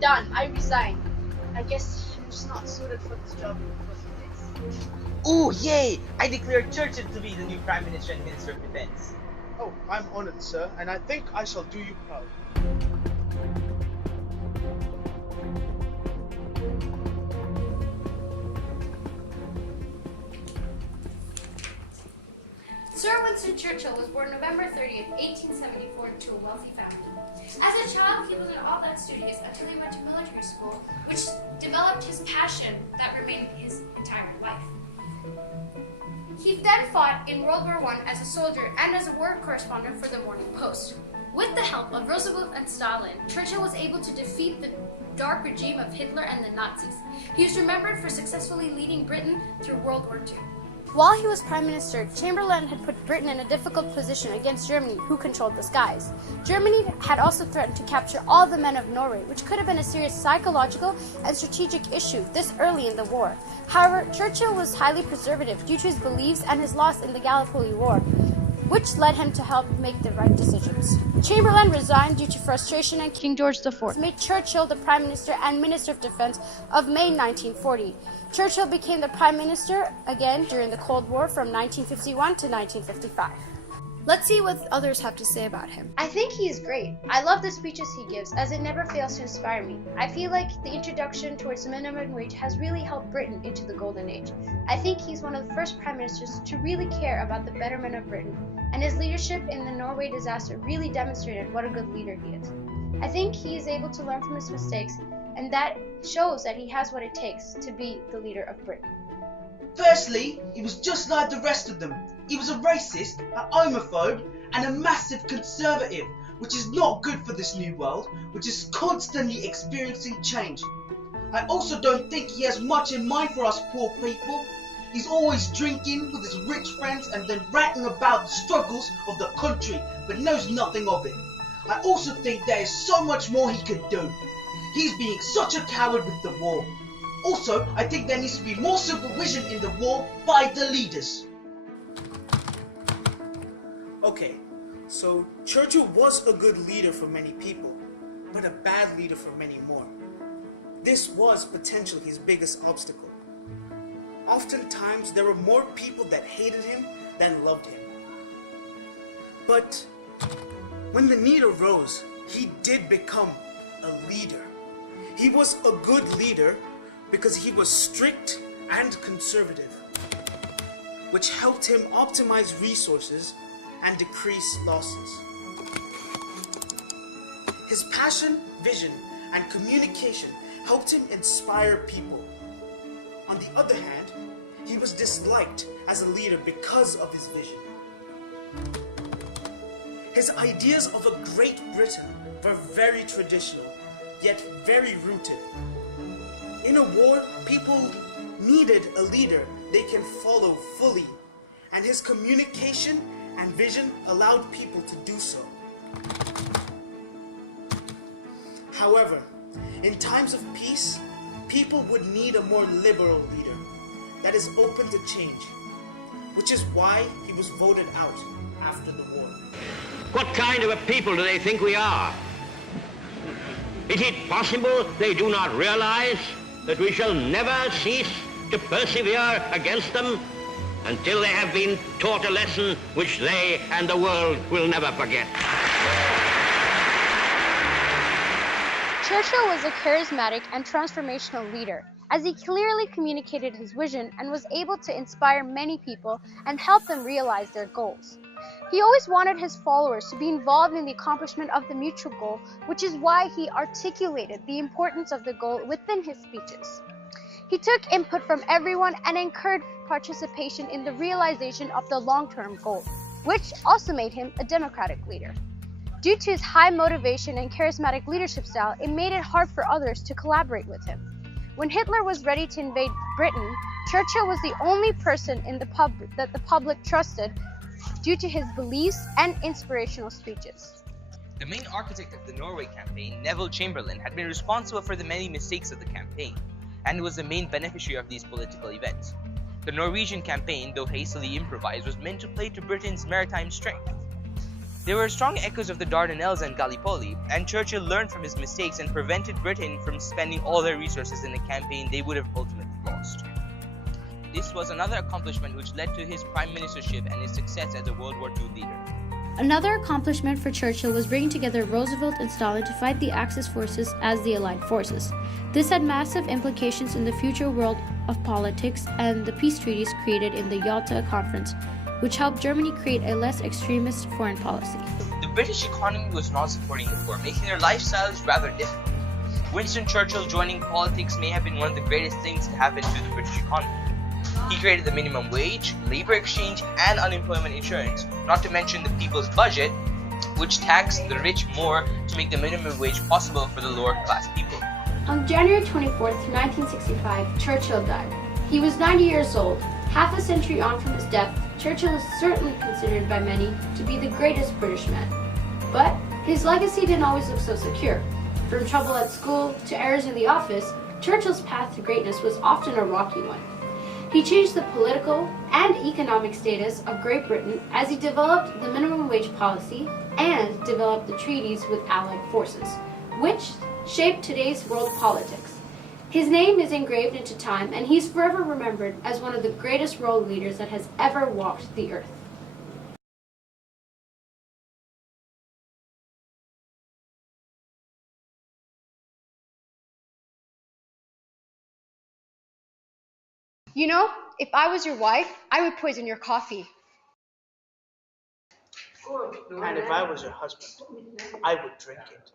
Done. I resign. I guess I'm just not suited for this job in the first place. Ooh, yay! I declare Churchill to be the new Prime Minister and Minister of Defense. Oh, I'm honored, sir, and I think I shall do you proud. Sir Winston Churchill was born November 30th, 1874 to a wealthy family. As a child, he wasn't all that studious until he went to military school, which developed his passion that remained his entire life. He then fought in World War I as a soldier and as a war correspondent for the Morning Post. With the help of Roosevelt and Stalin, Churchill was able to defeat the dark regime of Hitler and the Nazis. He is remembered for successfully leading Britain through World War II. While he was Prime Minister, Chamberlain had put Britain in a difficult position against Germany, who controlled the skies. Germany had also threatened to capture all the men of Norway, which could have been a serious psychological and strategic issue this early in the war. However, Churchill was highly preservative due to his beliefs and his loss in the Gallipoli War, which led him to help make the right decisions. Chamberlain resigned due to frustration, and King George IV made Churchill the Prime Minister and Minister of Defense of May 1940. Churchill became the Prime Minister again during the Cold War from 1951 to 1955. Let's see what others have to say about him. I think he is great. I love the speeches he gives, as it never fails to inspire me. I feel like the introduction towards the minimum wage has really helped Britain into the golden age. I think he's one of the first prime ministers to really care about the betterment of Britain, and his leadership in the Norway disaster really demonstrated what a good leader he is. I think he is able to learn from his mistakes, and that shows that he has what it takes to be the leader of Britain. Firstly, he was just like the rest of them. He was a racist, a homophobe, and a massive conservative, which is not good for this new world, which is constantly experiencing change. I also don't think he has much in mind for us poor people. He's always drinking with his rich friends and then ranting about the struggles of the country, but knows nothing of it. I also think there is so much more he could do. He's being such a coward with the war. Also, I think there needs to be more supervision in the war by the leaders. Okay, so Churchill was a good leader for many people, but a bad leader for many more. This was potentially his biggest obstacle. Oftentimes, there were more people that hated him than loved him. But when the need arose, he did become a leader. He was a good leader because he was strict and conservative, which helped him optimize resources and decrease losses. His passion, vision, and communication helped him inspire people. On the other hand, he was disliked as a leader because of his vision. His ideas of a Great Britain were very traditional, yet very rooted. In a war, people needed a leader they can follow fully, and his communication and vision allowed people to do so. However, in times of peace, people would need a more liberal leader that is open to change, which is why he was voted out after the war. What kind of a people do they think we are? Is it possible they do not realize that we shall never cease to persevere against them until they have been taught a lesson which they and the world will never forget? Churchill was a charismatic and transformational leader, as he clearly communicated his vision and was able to inspire many people and help them realize their goals. He always wanted his followers to be involved in the accomplishment of the mutual goal, which is why he articulated the importance of the goal within his speeches. He took input from everyone and encouraged participation in the realization of the long-term goal, which also made him a democratic leader. Due to his high motivation and charismatic leadership style, it made it hard for others to collaborate with him. When Hitler was ready to invade Britain, Churchill was the only person in that the public trusted due to his beliefs and inspirational speeches. The main architect of the Norway campaign, Neville Chamberlain, had been responsible for the many mistakes of the campaign, and was the main beneficiary of these political events. The Norwegian campaign, though hastily improvised, was meant to play to Britain's maritime strength. There were strong echoes of the Dardanelles and Gallipoli, and Churchill learned from his mistakes and prevented Britain from spending all their resources in a campaign they would have ultimately lost. This was another accomplishment which led to his prime ministership and his success as a World War II leader. Another accomplishment for Churchill was bringing together Roosevelt and Stalin to fight the Axis forces as the Allied forces. This had massive implications in the future world of politics and the peace treaties created in the Yalta Conference, which helped Germany create a less extremist foreign policy. The British economy was not supporting the poor, making their lifestyles rather difficult. Winston Churchill joining politics may have been one of the greatest things to happen to the British economy. He created the minimum wage, labor exchange, and unemployment insurance, not to mention the people's budget, which taxed the rich more to make the minimum wage possible for the lower class people. On January 24, 1965, Churchill died. He was 90 years old. Half a century on from his death, Churchill is certainly considered by many to be the greatest British man. But his legacy didn't always look so secure. From trouble at school to errors in the office, Churchill's path to greatness was often a rocky one. He changed the political and economic status of Great Britain as he developed the minimum wage policy and developed the treaties with Allied forces, which shaped today's world politics. His name is engraved into time, and he's forever remembered as one of the greatest world leaders that has ever walked the earth. You know, if I was your wife, I would poison your coffee. And if I was your husband, I would drink it.